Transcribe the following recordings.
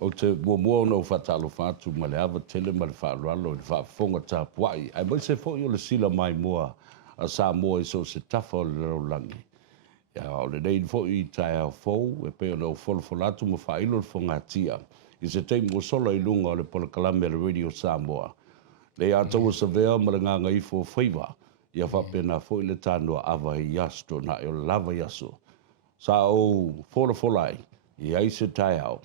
O te mua no whatalo whātu ma le awa tele ma le whaalalo le whaafonga tā puai. Ai mai se fo i o le sila mai mua a Samoa i so se tafa o le raulangi. Ia o le nei fo i tai au fou e pe o le folatu ma whailo le whonga tia. I se teimu o sola i lunga o le Polakalame le Radio Samoa. Le atou o savea ma le nganga i fo whaiva. Ia whapena fo i le tānua awa i yasto na i o lava yaso. Sa o folai i aise tai au.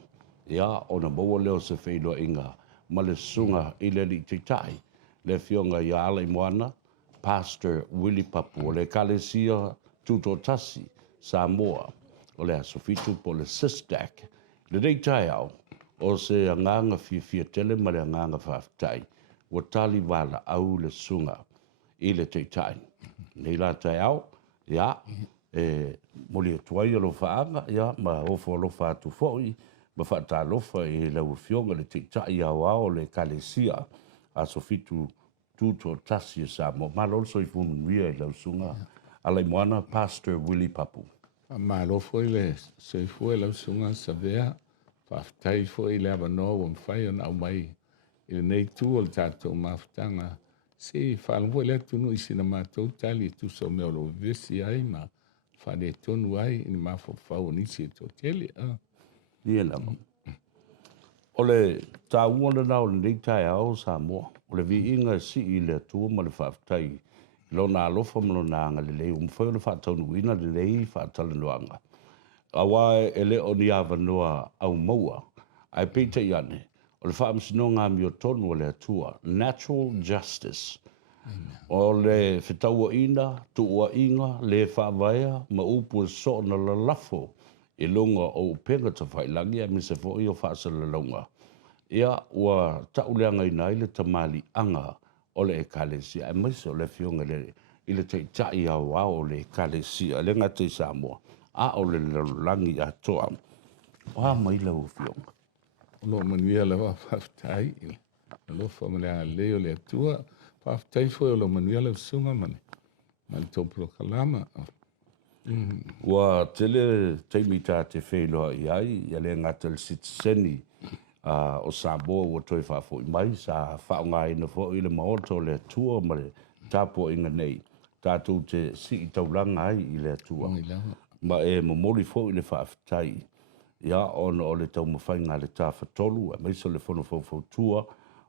Ia ona maua leo se whainoa inga ma le sunga i le li Taitai. Le fionga i Alaimoana, Pastor Willie Papu o le kalesia tutotasi Samoa o le asofitu po le SISDAC. Le rei tai au o se anganga fia tele ma le anganga whaftai. Wa tali wala au le sunga i le Taitai. Nei la tai au, ia, moli atuai alo whaanga, ia, ma ofo alo whaatu foi, ma whaatalofa e lau fionga le Taitai au au le kalesia asofitu tuto tasi e Samoa. Malolso i funuia i lau sunga. Alaimoana, Pastor Willie Papu. Malo foi le se foi lau sunga sa vea, whaftai foi le avanoa o mwhai on au mai. I nei tu o le tātou mawhtanga. Se whalangwa le tunu i sina mātou tali tu so meo lo vesi ai ma whare tonu ai i mawhawhau nisi e tō tele. Ia lama. O le tāua le nao le nei tai au Samoa. O le vi inga si i le tua ma le whaftai. Lo nā alofa ma lo nā anga le lei. Umwhai le whaataunu ina le lei whaatala noanga. Awa e le o ni awa noa au maua. Ai peita i ane. O le whaamsino ngā mio tonu o le atua. Natural justice. O le whitaua ina, tuua inga, le whaavaea, ma upu e so na la lafo. I lunga o penga ta whailangi a misa fo i o whaasala launga. Ia ua tauleanga ina i le tamali anga o le ekalesia. E maisa o le fionga le i le Taitai au au o le ekalesia. Le ngata i Samoa. A o le langi a toa. O ha maila o fionga. Lo manuia le whaftai. Lo whamalea leo le atua. Whaftai foi o lo manuia le sunga mane. Man tōpuro kalama. Wa tele teimi tā te whenua i ai, ia le ngata le sitseni o Samoa ua toi whafo i mai, sa whaonga ina fo i le maoto le atua ma le tāpua inga nei. Tātou te si i taulanga ai i le atua. Ma e mamori fo i le whaftai. Ia ona o le tau mawhainga le tā whatolu, a maiso le whono whautua,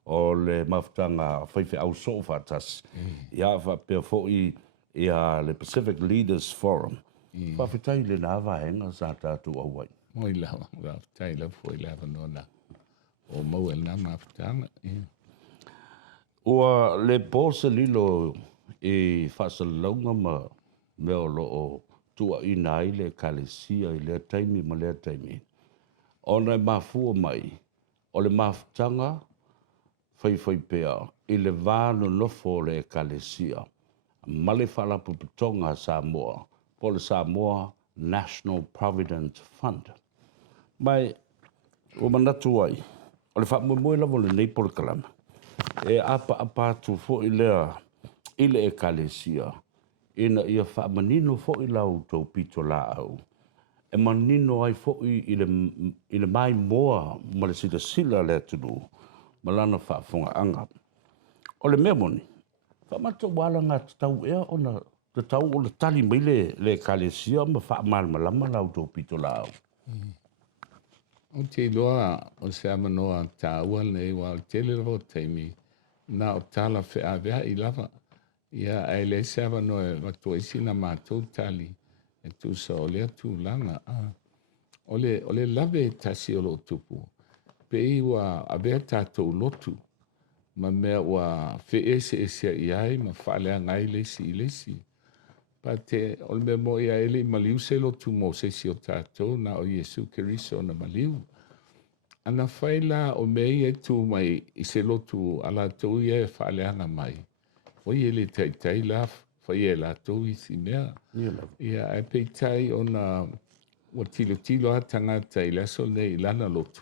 o le mawhtanga whaiwhi au so whatas. Ia whapea fo i ia le Pacific Leaders Forum. Whawhitai le nā wahenga sa tātou awai. Moi lawa, whawhitai la foi lawa nona. O mau e nā mawhtanga. Ua le pōsa lilo e whasalaunga ma meo lo o tua ina ai le kalesia i le taimi ma le taimi. Ona e mafua mai, o le mawhtanga whai pea i le vāno nofo le kalesia. Male whalapu pitonga Samoa, po le Samoa National Provident Fund. Mai, o manatu ai, o le whaamumui lavo le nei Polakalama. E apa tu fo i le e kalesia, ina ia whaamanino fo i lau tau pito la au. E manino ai fo i le mai moa ma le sila le tunu, ma lana whaafonga anga. O le memoni, whamata wala ngā tau ea ona te tau o le tali mai le kalesia ma whaamalama lau tau pito la au. O te loa o se amanoa tā ua nei wa o tele lavo teimi na o tala whea vea i lava. Ia ai le se amanoa e watua isi na mātou tali e tu sa o lea tū langa. O le lave tasi o lo tupu. Pe i wa a vea tātou lotu. Ma mea wa whe ese i ai ma whalea ngai lesi. Pa te o le mea mo ia ele i maliu se lotu mo se si o tātou na o Iesu Keriso na maliu. Ana whaila o mei e tū mai i se lotu a la tau ia e whaleanga mai. O i ele Taitai la whai e la tau i si mea. Ia e peitai o na wa tilo a tangata i laso nei lana lotu.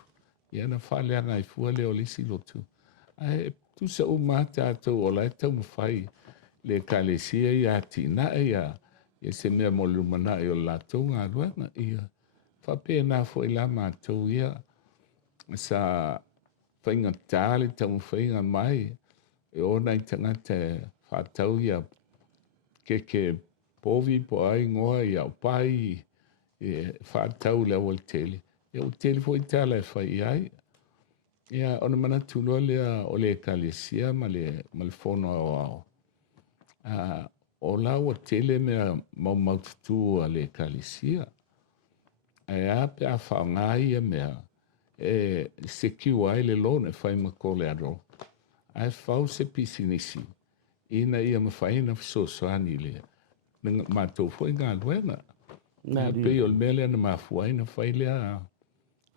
Ia na whaleanga i fuale o lisi lotu. Ai tu sa o mā tātou o lai tau mawhai le kalesia ia tina ia se mea mo lumana i o la tau ngā ruanga ia. Whapea nā fo i la mātou ia. sa whainga tāle tau whainga mai, e ona I tangata whātau ia ke povi po ai ngoa ia o pai e whātau le o tele. E o tele fo I tāla e whai ai. Ia ona mana tulua lea o le kalesia ma le fono au au. O la o tele mea mau maututu a le kalesia. E a pe a whaongai mea e se kiu ai le lone whai makole aro. Ai whau se pisinisi. Ina ia mawhaina fisosoani le. Nanga mātou fwoi ngā luenga. Ia pe o le mele ana mafuaina whai lea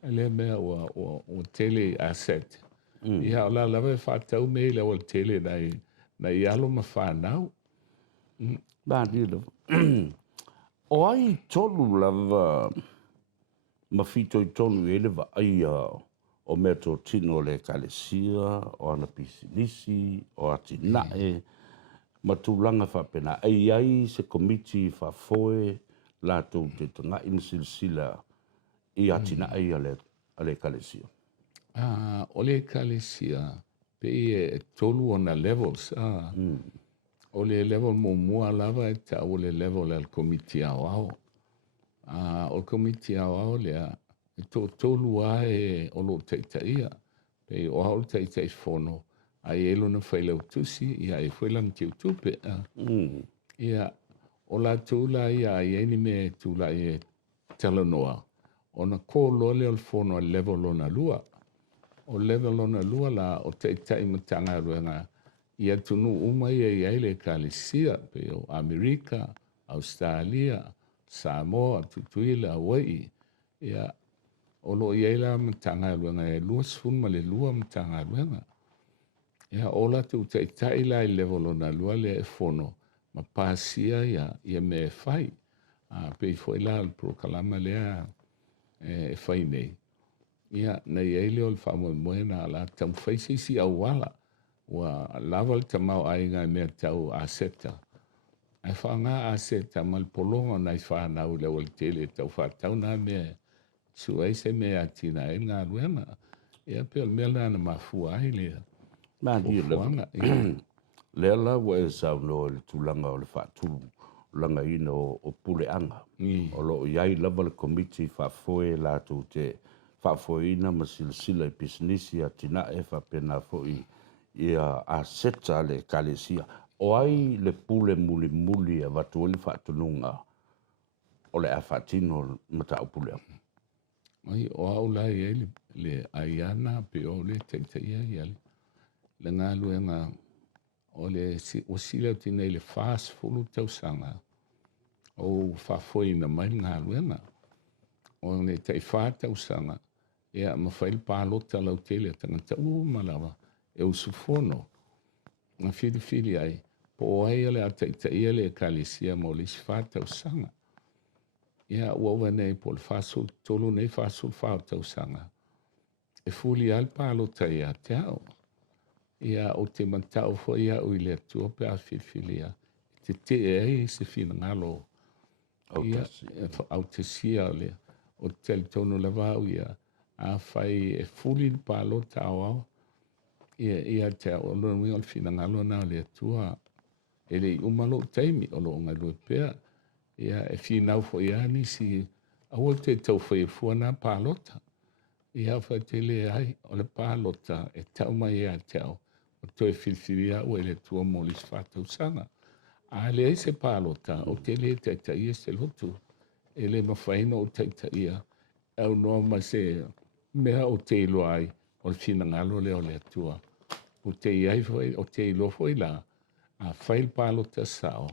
le mea o tele asset. Ia o la lawe whātau me le o tele na I alo ma whanau. Dilo. O ai tolu lava mafito I tolu ele va ai o metro tino le kalesia, o ana pisinisi, o atinae, matulanga whapena. Ai se komiti whafoe la tau te tanga insilsila I atinae a le kalesia. O le kalesia pe e tolu ona levels. O le level mua lava e ta o le level al komiti au au. O komiti au au lea e tolu a e o lo taitaia. Pe o au taitai fono. Ai elo na whaileu tusi, ia e whailang tiu tupe. Ia o la tūla ia ai eni me tūla e talanoa. O na kō lole al fono a level ona lua. O level ona lua la o taitai matanga ruenga. Ia tunu uma ia I le kalesia pe o Amerika, Australia, Samoa, Tutuila, Hawaii. Ia o lo ia la matanga ruenga e lua sfun ma le lua matanga ruenga. Ia ola tu taitai la I level ona lua le e fono. Ma pasia ia me fai. Pe I foi la al prokalama lea e fai nei. Ia na ia le o le whamoemoena la tam whaisisi au wala. Wa laval tamau ai ngai mea tau aseta. Ai whanga aseta mal polonga nai whanau le wal tele tau whatau na mea suai se mea tina e ngā ruena. Ia pēl mea na mafua ai lea. Fuanga. Lea la wa e sau no le tulanga o le whatulu. Langa ina o puleanga. O lo iai lava le komiti whafoe la tu te whafoe ina ma silsila I pisinisi a tina e whapena foi ia a seta le kalesia. O ai le pule muli muli a watu li whatununga o le awhatino mata o pule. Ai o au lai e le aiana pe o le teitaia ia le ngā luenga o le o sila tina I le fast fulu tausanga o whafoina mai ngā luenga. O le tei whātausanga ia mawhail pālota lau tele tangata malawa. E usufono na fili ai po ai le ataitai le kalesia mo le sfata usanga ia ua nei po le fasul tolu nei fasul fata usanga e fuli al palo tai atao ia o te mantau fo ia o ile tu pe a filia te ai se fina ngalo ia au te sia le o tel tonu lava ia a fai e fuli palo tao ia te o lo mi al fina ngalo na le tua ele umalo taimi o lo ngalo pea ia e fina fo ia ni si a volte tau foi fuana palota ia fa tele ai o le palota e tau mai ia tau o to e filfilia o ele tua molis fata usana a le se palota o tele te ia se lotu ele ma faino o te ia au no ma se mea o te lo ai o fina ngalo le o le tua o te iai foi o te ilo foi la a fail palo te sao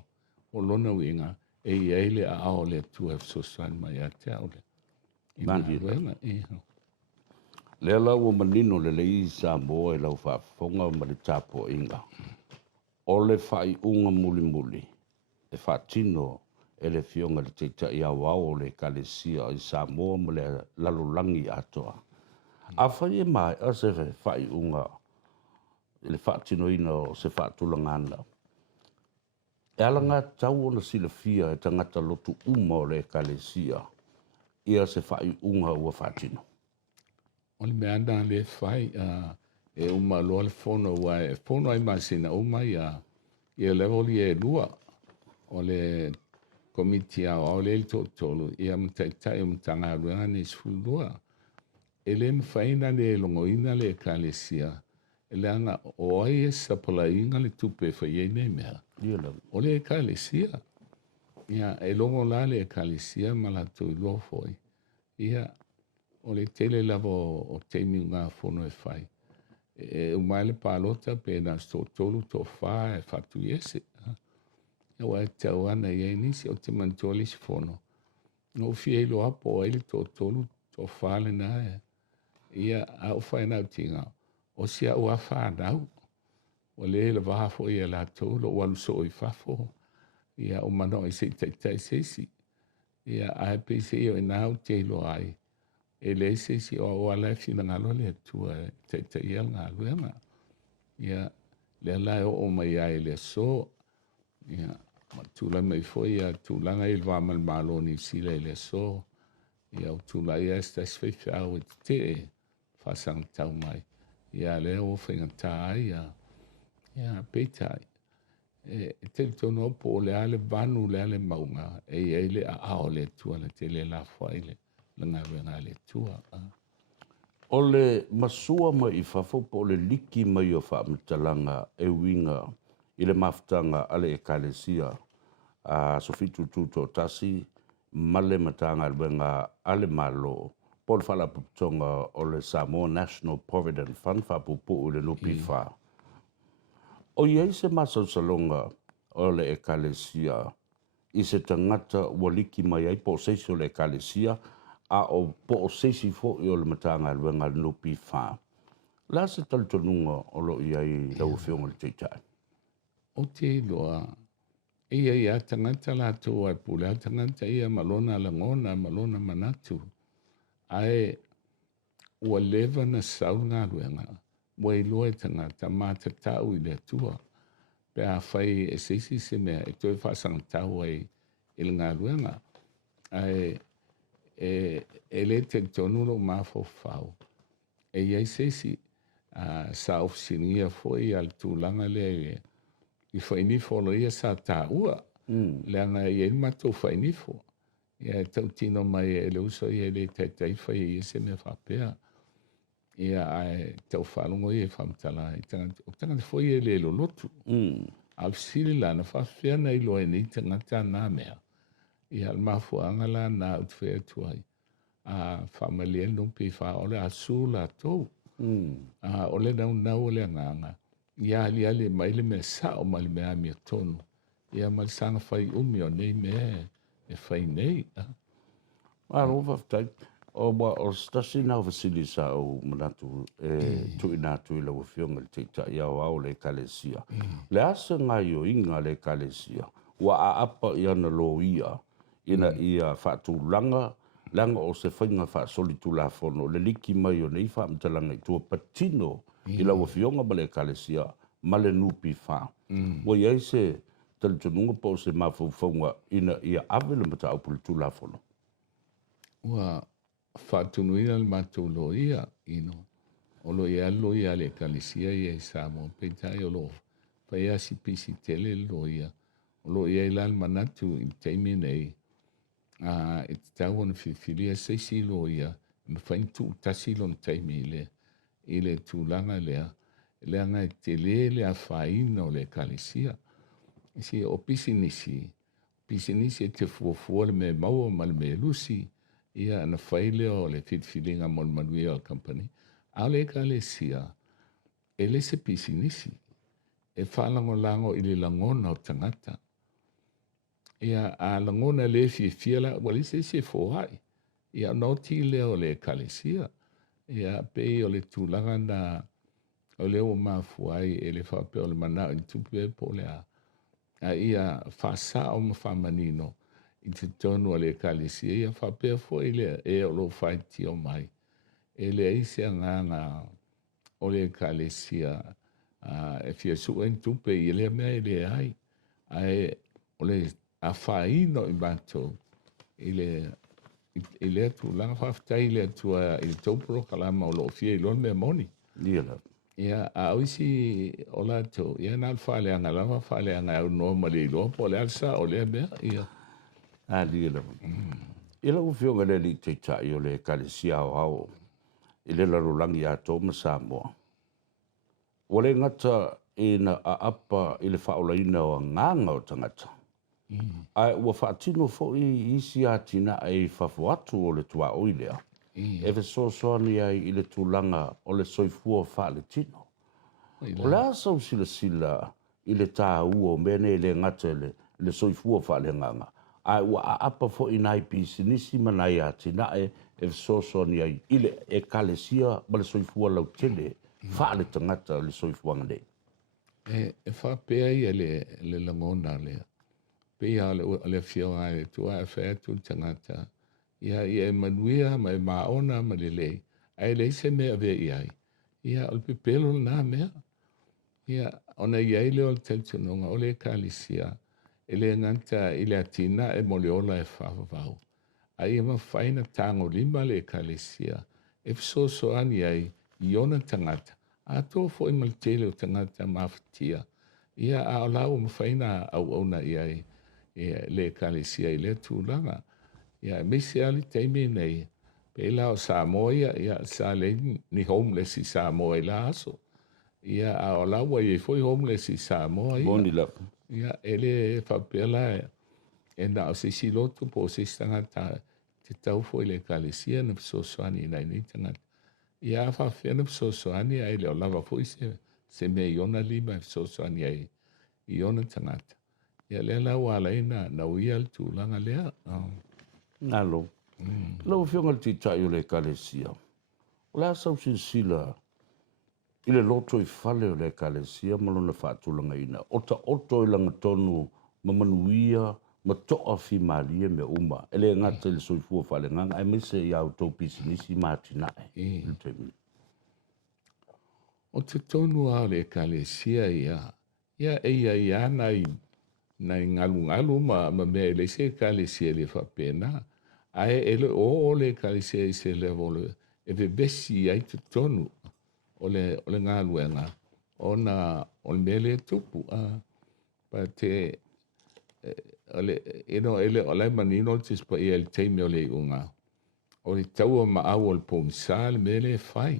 o lona winga e iai le a ao le tua sosan mai a te au le Mandi luenga le la o manino le le Samoa e lau whafonga ma le tapo inga o le whai unga muli muli e whatino e le fionga le teita ia wao le kalesia I Samoa ma le lalulangi atoa a whai e mai a se whai unga le whaatino ina o se whaatulangana. E alanga tau ona sila fia e tangata lotu uma o le kalesia ia se whai unga ua whaatino. o le mea na le fai e uma loa le fono ai masina uma ia level ia lua o le komiti o le totolu ia mtaitai o mtangaruanga ni sfulua e le mwhaina le longoina le ekalesia e le anga o ai e sapalainga le tupe whaiei nei mea o le ekalesia ia e longo la le ekalesia malatu i lofoi ia o le tele lava o teimi ngā fono e whai e umai le palota pe na totolu to wha e whatu iese e wa te awana i nisi o te mantoli si fono no fie lo apo ele totolu to wha le na ia au whai nau tinga o sia ua wha nau o le wahafo ia la tolo o alu so i whafo ia o mano i se taitai sesi ia ai pe se i o nau te lo ai e le sesi o ala fina ngalo le tua taitai ia ngalo ema ia le la o mai ai le so ia tula mai foi ia tulanga il va mal malo ni sile le so ia tula ia sta sfefa o te fa sang tau mai ia le o finga tai ia petai e te tono po le ale vanu le ale maunga e le a le tua le tele la faile le nga le tua o le masua mai i fafo po le liki mai o whaamitalanga e winga i le maftanga ale ekalesia a sofitu tuto tasi male matanga albenga ale malo por fala putonga o le Samoa National Provident Fund fa pupu le lupi fa o ye se maso salonga o le ekalesia i se tangata waliki mai ai po se le ekalesia a o po se fo i o le matanga albenga lupi fa la se taltonunga o lo iai lau fionga le teitai o te loa ia tangata la to ai pula tangata ia malona langona malona manatu ai ua leva na sauna luenga wai loe tangata mata tau i le tua pe a fai e seisi se mea e toi whasang tau ai i ngā luenga ai e le te tonulo mafo fau e iai seisi sa ofisinia foi al tūlanga le i whainifo lo ia sa tā ua leanga i e mato whainifo ia tau tino mai e le uso i e le taitai whai i se me whapea ia ai tau whalungo i e whamtala o tangata foi e le lolotu al sili lana whawhia nei loe ni tangata nā mea ia al mafuanga la nā utwhea tuai a whamalia numpi whaole a sūla tau o le nau le nganga ia ali mai le me sa o mai me ami tonu ia mal sanga fai o nei me e fai nei ro vai o ba o stasi na vasili sa o manatu tu ina tu lo fionga tita ia o le kalesia le asa ngai o inga le kalesia wa a apa ia na loia ina ia fatu langa o se whainga wha solitu la fono, le liki mai o nei wha mtalanga i tua patino i la wafionga ma le kalesia, ma le nupi wha. Wa iai se talitonunga po se mawhauwhaunga ina ia awe le mata au tu la fono. Wa whatunuina le matou lo ia, ino. O lo ia lo ia le kalesia ia i Samoa, peitai o lo whaia si pisi tele lo ia. O lo ia i lal manatu i teimi nei, e te tau ona whiwhiria seisi lo ia, me whain tu tasi lon taimi i le tūlanga lea, lea ngai te le a whaina o le kalesia. Si o pisinisi e te fuafua le me maua ma le me lusi, ia ana whaile o le whitwhiringa mon manuia o company. A le kalesia, e le se pisinisi, e whalango i le langona o tangata. Ia a langona le fiela wali se foai ia noti le o le kalesia ia pe o le tulaga na o le o mafuai e le fape o le mana i tupe po le a ia fasa o mafamanino i te tonu o le kalesia ia fape foi le e o lo fai ti o mai e le ise nganga o le kalesia e fia su en tupe i le mea i le ai o le a whaino i mato i le i lea tulaga faafetai le atua i le taupuro kalama o loo fia i lona mea moni Ia la. ia a oisi o latou ia na le faaleaga lava faaleaga aunoa ma le iloa po o le alasa o lea mea ia Lia la. I la ufionga le li Taitai o le kalesia o ao. I le larulangi ato ma Samoa. O le ngata e na a apa i le whaolaina o nganga o tangata. Ai ua whaatino fo i isi atina ai whafuatu o le tua oilea. E fe soani ai i le tūlanga o le soifua wha le tino. O le asau sila i le tā ua o mene le ngata le soifua wha le nganga. Ai ua a apa fo i nai pisi nisi manai atina e fe soani ai i le e kalesia ma le soifua lau tele. Wha le tangata le soifua ngane. e whapea ia le langona lea. Pea le fio ai tua e whaetu tangata. Ia e manuia ma e maona ma le lei. Ai lei se mea vea iai. Ia o le pepelo na mea. Ia ona iai leo le teltunonga o le kalisia. E le nganta i le atina e moliola e whawavau. Ai e mawhaina tango lima le kalisia. E fisoso ani ai i ona tangata. A tō fo i maltele o tangata mawhatia. Ia a o lau mawhaina au ona iai. Ia le kalisia i le tūlanga. Ia mese ali teime nei. Pe la o Samoa ia sa le ni homeless i Samoa i la aso. Ia a o lau i foi homeless i Samoa ia. Boni la. Ia ele whapela e na o se si lotu po se stangata te tau foi le kalisia na psosoani nai ni tangata. Ia whawhena psosoani ai le o lava foi se me iona lima psosoani ai iona tangata. Ia le la wala ina na uia le tūlanga lea. Nalo. Lau fionga le Taitai o le kalesia. O le asau sila i le loto i fale o le kalesia malona whaatulanga ina. Ota oto i langa tonu mamanuia ma toa fi maria me uma. Ele ngata le soifua fale nganga. Ai mese i au tau pisinisi mātinae. O te tonu a le kalesia ia. Ia ia nai ngalu ma mea le se kalesia le whapena. Ai ele o le kalesia i se level e ve besi ai te tonu o le ngaluenga. O le mele tupu. Pa te ele o le manino tispa i el teime o le unga. O le taua maau o le pomsa le mele fai.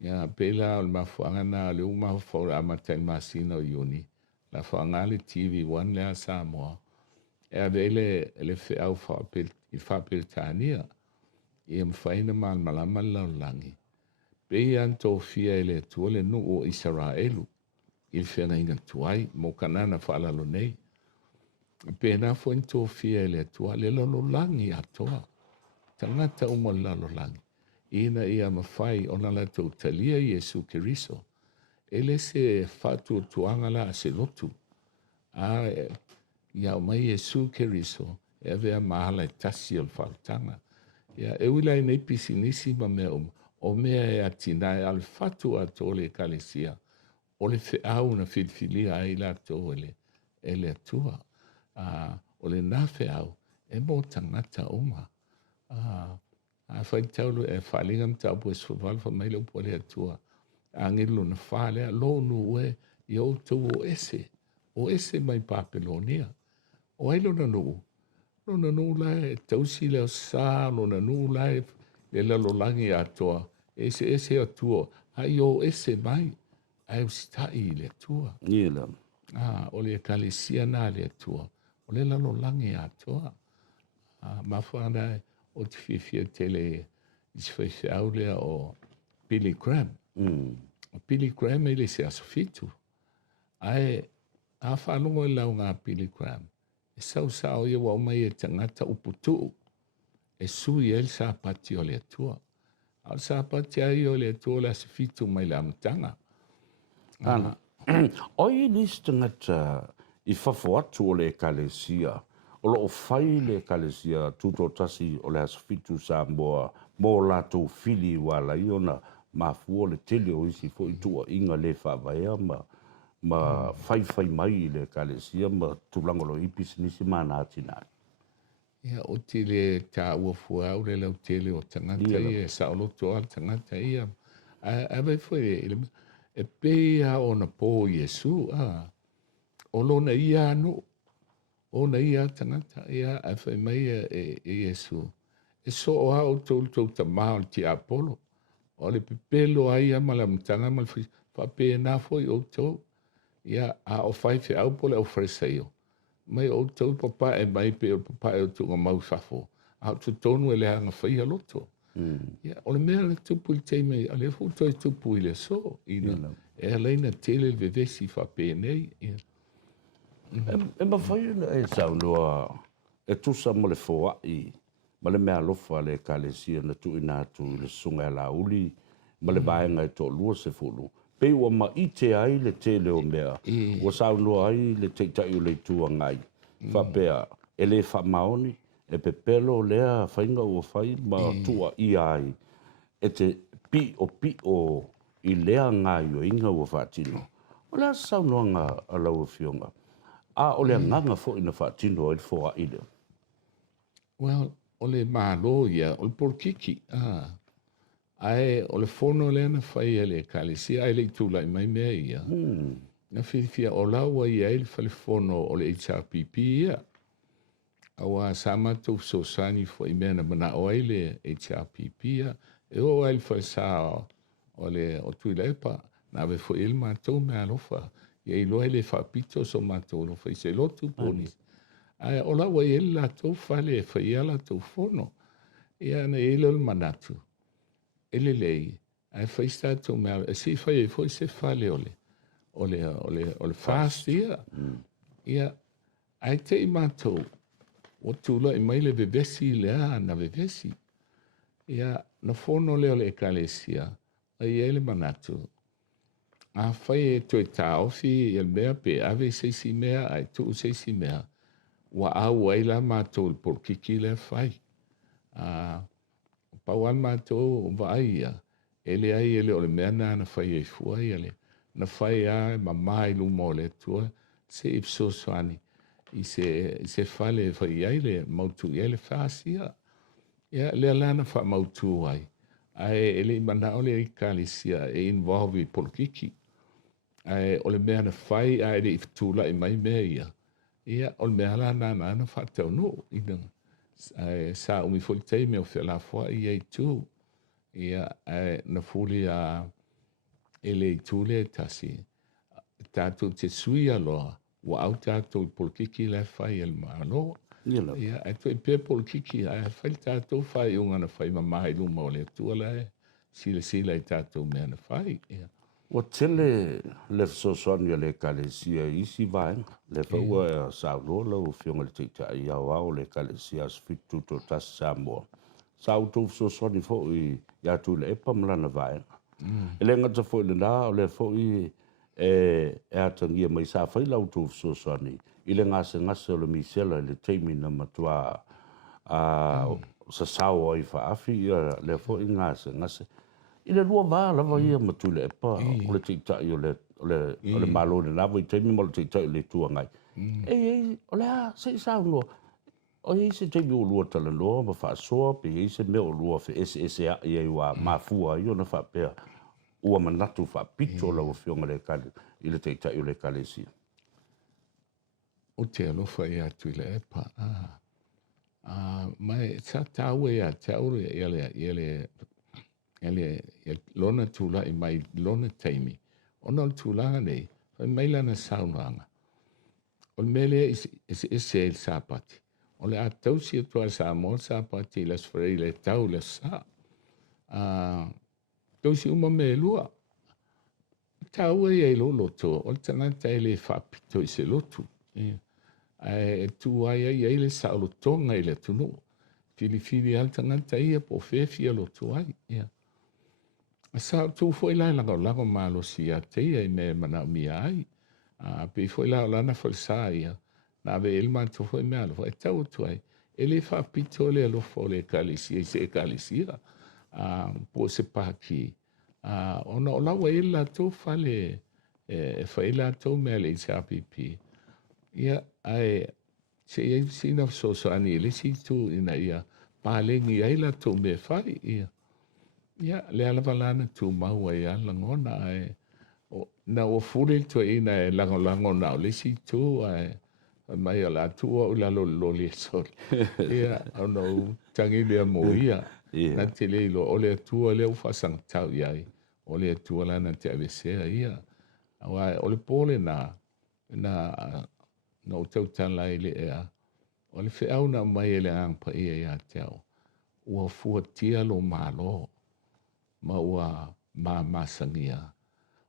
Ia pela o le mafuangana le umafora amatai masina o iuni. La whaangale TV1 lea Samoa. E avele le whiau i whapiltania. I mwhaina malama laulangi. Pei anto fia ele tua le nu o Israelu. I whenga inga tuai mo kanana whalalo nei. Pena fo into fia ele tua le lalolangi atoa. Tangata umo lalolangi. Ina ia mawhai ona la tau talia Yesu Keriso. Ele se fatu tuanga la se lotu. Ia mai Yesu Keriso. E vea mahala e tasi al whautanga. Ia e wila nei pisinisi ma mea o mea e atina e al fatu ato le kalesia. O le whiau na whilwhilia ai la to ele atua. O le na whiau e mo tangata oma. A whai taulu e whalingam tau po e swawalfa mai leo po le atua. Angilu na whalea lo nu ue i o tau o ese. O ese mai Papelonia. O ailo na nuu. No na nuu lai tausi leo sa, no na nuu lai le lalolangi atoa. Ese atua. Ai o ese mai. Ai ustai le atua. Nila. O le kalesia na le atua. O le lalolangi atoa. Mawhana o te whiwhia tele iswhewhiau lea o Billy Graham. O Billy Graham ele se asofitu. Ai a whanongo e lau ngā Billy Graham. E sau ia wau mai e tangata uputu. E sui el sa pati o le atua. Al sa pati ai o le atua le asofitu mai la amtanga. Oi nis tangata i whawhatu o le kalesia. O lo fai le kalesia tuto tasi o le asofitu Samoa mo lato fili wala iona mafua le tele o isi fo itua inga le whawaya ma fai mai le kalesia ma tulangolo ipis nisi mana atina. Ia o tile ta ua fua au le lau tele o tangata ia sa o loto al tangata ia. A vai foi e pea o na po Yesu o lona ia anu. O na ia tangata ia a fai mai e Yesu. E so o au tau ta maha o ti Apollo. O le pepelo ai ma la mtanga ma le fa pe na foi o tau. Ia a o fai fe au pole au fresaio. Mai o tau papa e mai pe o papa e o tu mau fafo. A tu tonu e le hanga whai aloto. Ia, o le mea le tupu i te mei, a le futo i tupu i le so, ina. E a leina tele le vevesi wha pēnei. E ma whai e sau noa, e tusa mo le fōa i, ma le mea lofa le kalesia na tu ina tu le sunga la uli, ma le vaenga e tō lua se fulu. Pei ua ma i te ai le tele o mea, ua sau noa ai le teitai o le tua ngai. Whapea, e le wha maoni, e pe pelo lea whainga ua whai ma tua i ai. E te pi o i lea ngai o inga ua whatino. O lea sau noa ngā alau fionga. A o le nganga fo ina whatino e fōa ina. Well, o le mālo ia, o le porkiki, ai o le fono le ana whai e le kalisi, ai le tūlai mai mea ia. Na whiwhia o laua ia e le whale fono o le HRPP ia. Awa sa mātou so sani fo i mea na mana o ai le HRPP ia. E o ai le whale sa o le o tui leipa, na we fo il mātou mea lofa. Ia i loa le whapito so mātou lofa i se lotu poni. Ai o laua i ele la tau whale e whai ala tau fono. Ia na ele o manatu. Ele lei. Ai whai statou mea, e si whai e fo i se whale ole. Ole fast ia. Ia, ai te i mātou. O tūla i mai le vevesi lea na vevesi. Ia, na fono leo le ekalesia. Ai ele manatu. A whai e toi tā ofi i el mea pe ave seisi mea ai tu seisi mea. Wa au ai la mātou le porkiki le whai. Pau an mātou wa ai ia. Ele ai ele o le mea na whai e fua i ele. Na whai a ma mai lumo le tua se ipso soani. I se whale whai ai le mautu i ele whaasia. Ia le alana wha mautu ai. Ai ele mana ole i kalisia e involve i porkiki. Ai ole mea na whai ai le iftula i mai mea ia. Ia ole mea la na wha tau no. Ai sa umi folitei me o whiala wha i ai tu. Ia na fuli a ele i tūle tasi. Tātou te sui aloha. Wa au tātou i polkiki le whai el maalo. Ia, e toi pē polkiki. Ai whai tātou whai unga na whai mamai luma o le tua le. Sila i tātou mea na whai. Ia. O tele le sosoani le kalesia isi vaenga. Le whaua e saulola o fionga le teitai au au le kalesia asfitu to tas Samoa. Sau tō sosoani fo i atu le epa mlana vaenga. Ele ngata fo le nā o le fo i atangia mai sa whai lau tō sosoani. Ile ngase o le misela le teimi na matua sa sao ai whaafi le fo i ngase. Ile lua vā lava ia matu le epa o le teitai o le malo le nava i teimi mo le teitai o le tuangai. O le a se sao no. O i se teimi o lua tala loa ma whaasoa pe i se mea o lua fe SSA i ai wa mafua i o na whapea. Ua manatu whapito lau fionga le kale i le teitai o le kalesia. O te alofa i atu i le epa. Mai sa tau e a tau i ele lona tula i mai lona taimi. Ona o tula nei, fai mai lana saunanga. O le mele ese el sapati. O le atau si atua Samoa sapati las frei le tau le sa. Tau si uma me lua. Tau e lo loto, o le tangata e le whapito i se lotu. E tu ai ai le saulo tonga i le tunu. Fili al tangata ia po fefi lotu ai. Sa tu foi la lago malo si a te ai me mana mi ai. Pe foi la lana falsa ia. Na ve el man tu foi me alo. E tau tu ai. Ele fa pitole alo fo le kalisi. E se kalisia. Po se pa ki. Ona o lawa ela tu fale. E fa ela tu me le HRPP. Ia ai. Se e sina so ani le si tu ina ia palengi ai la tu me fai ia. Ia le ala valana tu mau ai ala ngona e na o fule tu ina e lango na le si tu ai mai ala tu o la lo le sol. Ia ono tangi le mo ia. Na te le lo o le tu o le ufa sang tau iai. O le tu ala na te avesea ia. Awa o le pole na o tau tala i le ea. O le whiau na mai e le angpa ia ia te au. Ua fuatia lo malo. Ma ua masangia.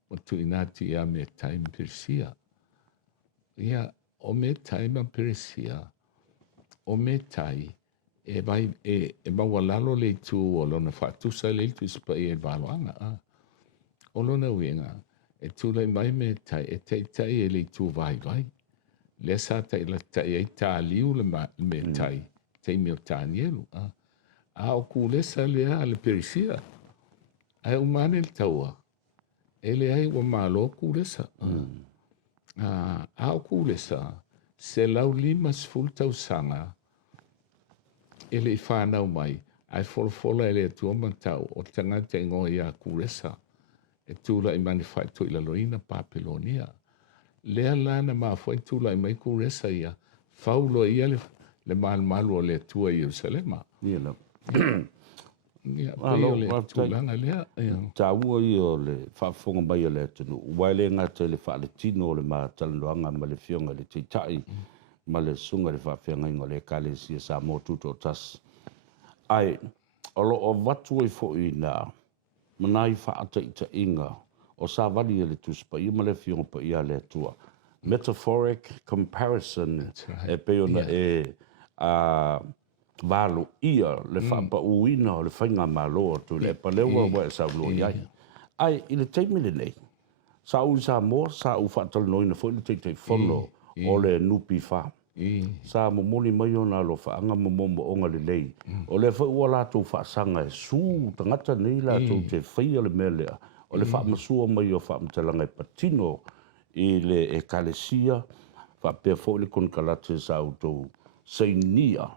O tu inati ia me taim persia. Ia o me taim persia. O me tai. E mawalalo le tu o lona whatusa le tu ispa i e waloanga. O lona winga. E tu lai mai me tai. E taitai e le tu vai. Le sa tai la tai e ta liu le me tai. Te meo tanielu. A o ku le sa le a le persia. Ai umane le taua. Ele ai wa malo ku le sa. A o ku le sa. Se lau lima sful tau sanga. Ele I whanau mai. Ai folfola ele atua matau. O tangata ingo ia ku le sa. E tula I mani whai to ila loina Papelonia. Lea lana ma foi tula I mai ku resa ia. Faulo ia le malu o le tua Ierusalema. Ia la. Ia peo le tulanga lea. Ta ua I o le whaafonga mai o le tunu. Waile ngata le whaale tino o le maa talandoanga ma le fionga le Taitai. Ma le sunga le whaafenga ingo le kalesia Samoa tuto tas. Ai, olo o watu I fo I na manai whaata I ta inga o sa wali le tuspa I ma le fionga pa ia le tua. Metaphoric comparison e peona valo ia le whaapa uina o le whainga malo tu le palewa wa sa vlo iai. Ai, I le teimile nei. Sa u Samoa, sa u whaatal noina fo le teitei whono o le nupi wha. Sa momoli mai o na lo whaanga momomo o nga le lei. O le wha la tau whaasanga e su tangata nei la tau te whaia le melea. O le whaamasua mai o whaamatalanga e patino I le e kalesia. Whaapea fo le kon kalate sa u tau seinia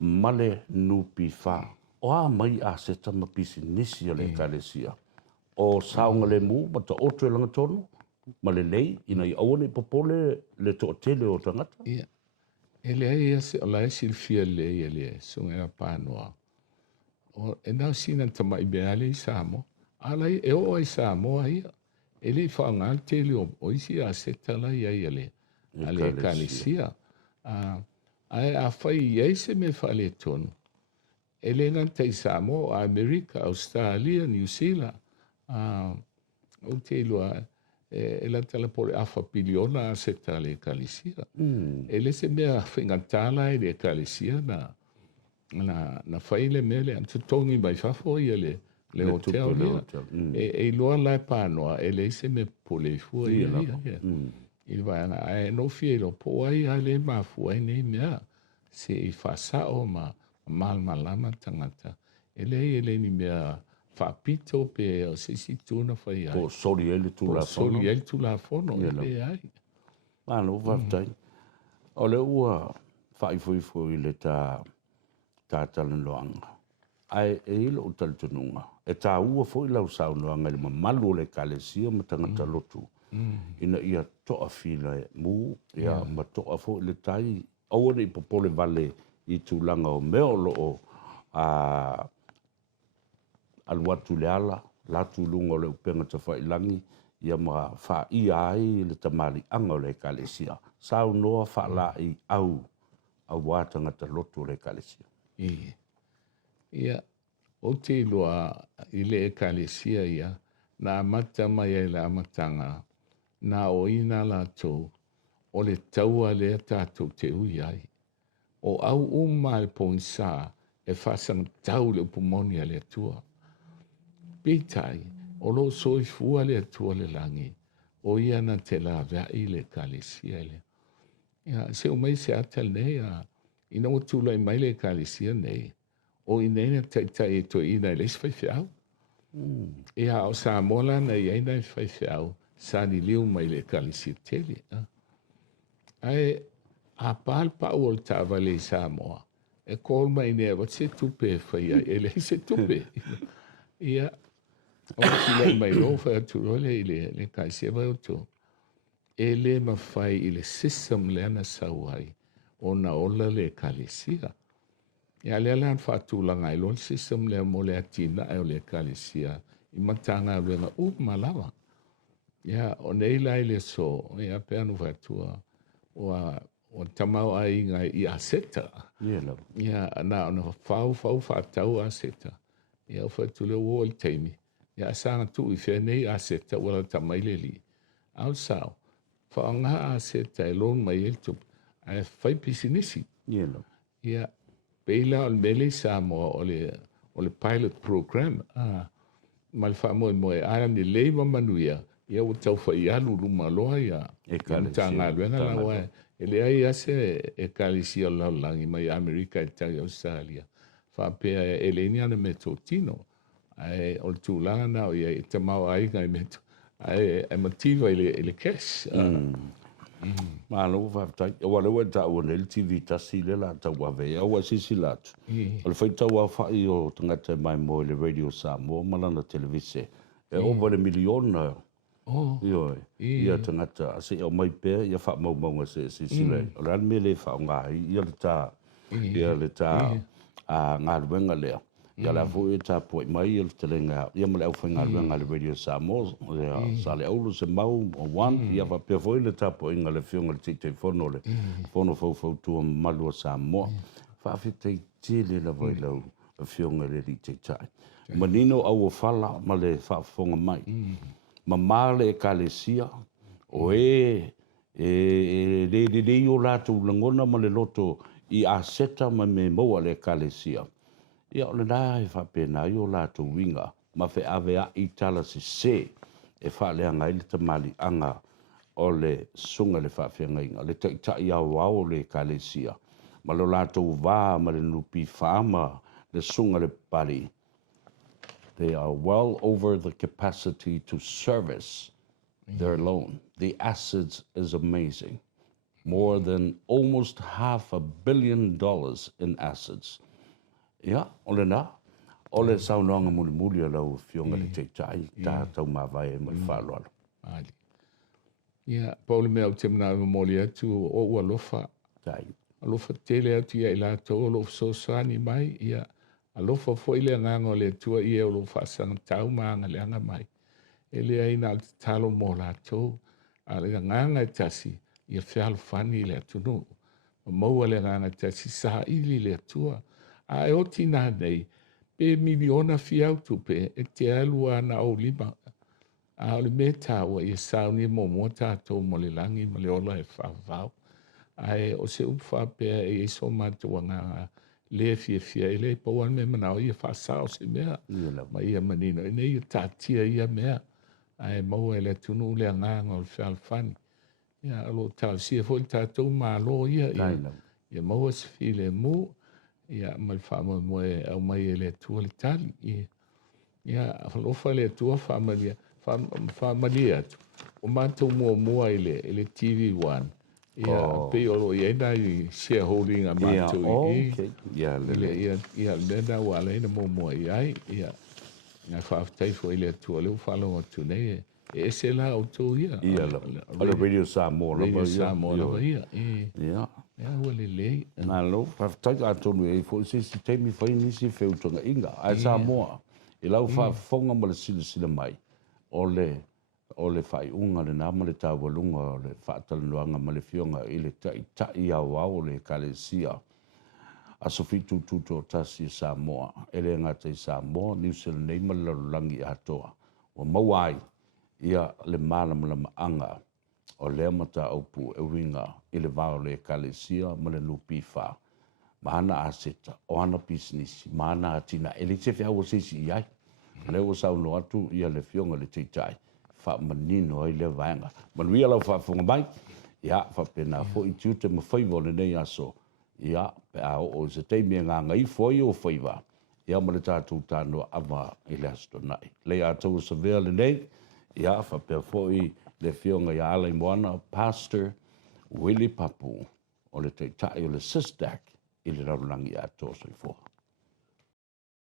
male nupi wha. O a mai a se tamapisi nisi le kalesia. O saunga le mu, mata otre langa tonu. Ma le lei, ina I awane popole le to tele o tangata. Ia. Ele ai ase o la esi fia le ele sunga e panoa. O e nau sina tama I beale I Samoa. Alai e o I Samoa ia. Ele I whaanga tele o isi a setala ia ele. Ale kalesia. Ai a whai iei se me whale tonu. Ele ngantai Samoa, Amerika, Australia, New Zealand. O te ilua e la tala pore afa piliona se tale kalisia. Ele se mea whingatala e le kalisia na whaile mele an tutongi mai whafo I le hotel lia. E loa lai panoa ele se me pole fua ia. I vana ai no fielo po ai ale mafua I nei mea se I whasao ma malama tangata. Ele ni mea whapito pe o sisi tuna whai ai. Po sori ele tu la fono. Sori ele tu la fono. Ele ai. Ano, waftai. O le ua whaifuifui le ta talandoanga. Ai e ilo o talitununga. E tā ua fo I lau saunoanga le mamalu le kalesia ma tangata lotu. Ina ia toa fila e mu, ia ma toa fo le tai. Awane I popole vale I tūlanga o meolo o aluatu le ala, la tulunga o le upenga ta whailangi, ia ma wha ia ai le tamari anga o le kalesia. Sau noa wha la I au wātanga ta lotu o le kalesia. Ia, o te loa I le kalesia ia, na amata mai ai le amatanga, na o ina la tō, o le taua le tātou te ui ai. O au umai poinsa e whasang tau le pumonia le tua. Peitai, o lo soifua le tua le langi, o ia na te la vai le kalesia le. Ia, se o mai se atal nei a, ina o tula I mai le kalesia nei, o inena taitai e to ina le sfaifiau. Ia o Samoa na ia ina sfaifiau, sa ni liu mai le kalesia tele. Ai, a pal pa ol ta vale Samoa e kol mai ne va se tupe fa ia ele se tupe ia o sila mai lo fa tu le kai se va tu ele ma fai ile system le ana sawai ona ola le kalisia ia le lan fa tu la ngai lo system le mo le atina e le kalisia I matanga venga malawa ia o nei lai le so ia pe anu fa tu o tamau ai ngai I aseta ia na ona fau fa tau aseta ia fa tu le wol taimi ia sanga tu I fe nei aseta wala tamai le li au sao fa nga aseta lon mai el tu ai fai pisinisi ia peila o mele Samoa o le pilot program mal fa mo ara ni le manuia ia o tau fa ia lulu maloa ia tanga venga la wa ele ai ase e kalisia la langi mai America e tai Australia fa pe ele ni ana metotino ai o tu langa na ia te mau ai ngai meto ai e motiva ele cash ma lo va ta o le ta o le TV ta si le la ta wa ve o si la o le fa ta wa fa I o tanga te mai mo le radio Samoa ma na televise e o le miliona ia tanga ta se o mai pe ia fa mo se le o le me le fa nga ia le ta a nga venga le ia la vo ta po mai il telenga ia mo le fa nga venga le radio Samoa ia sa le o se mau o wan ia va pe foi le ta po inga le fionga le te fono le fono fo tu malu Samoa fa fi te tele la voi lo fionga le te tai manino au fala ma le fa fonga mai ma male kalesia o le o la tu langona ma le loto I aseta ma me mo le kalesia ia o le nai fa pena I la tu winga ma fe avea I tala se e fa le anga I te mali anga o le sunga le fa fenga inga le ta ia wao le kalesia ma lo la tu va ma le lupi fama le sunga le pari. They are well over the capacity to service their loan. The assets is amazing. More than almost $500 million in assets. Yeah, ole na. Ole saunanga muli lau fionga le Taitai, ta tau mawai e mai whāloalo. Ali. Ia, paule mea o te mana moli atu o ua lofa. Tai. Alofa tele atu ia I la tau alofa sosani mai, ia. Alofa foi le nganga o le tua ia o lofa asanga tau maanga le anga mai. Ele aina al talo mo la tau. A le nganga e tasi, ia whialo fani le atu no. Maua le nganga e tasi saha ili le tua. A e oti nā nei, pe miliona fiau tupe e te alua na o lima. A o le me taua ia sauni mo mo tātou mo le langi mo le ola e whawau. A e o se upa pēr e iso mātua ngā le fia e le pauan me manao ia whasao se mea. Ma ia manino. E nei ia tātia ia mea. A e maua e le tunu le nganga o le whalfani. Ia alo tau sia fo tātou mālo ia. Ia maua se file mu. Ia mal fama mo e au mai e le tua le tali. Ia alofa le tua familia tu. O mātou mua ele TV1. Ia pe olo ia nai shareholding a mātou okay. Ia lena wala ina mua ia. Ia nga whaafitai fo ele tua leo whalonga tu nei e se la o tō ia. Ia la Radio Samoa. Radio Samoa lava ia. Ia. Ia wale lei. Nā lo, whaafitai atonu e fo se teimi whai nisi wheutonga inga. Ai Samoa. I lau whaafonga ma le sila mai. O le whai unga le nā ma le tāwalunga o le whaataluanga ma le fionga I le tai au au le kalesia. A sofitu tuto tasi Samoa. Ele ngata I Samoa, New Zealand nei ma le larangi atoa. O mawai ia le malama anga o le mata aupu e winga I le vao le kalesia ma le lupi wha. Mahana aseta, o ana business, mahana atina. Ele te whia o sisi iai. Leo sau no atu ia le fionga le Taitai. Fa manino ai le vaenga. Manuia lau whaafonga mai. Ia, whapena fo I tiute ma whaiva le nei aso. Ia, pe a o se teimia ngā ngai foi o whaiva. Ia ma le tātou tānoa awa I le asto nai. Le atou sa vea le nei. Ia, whapea foi le fionga I Alaimoana, Pastor Willie Papu. o le Taitai o le SISDAC i le raulangi a tō soifua.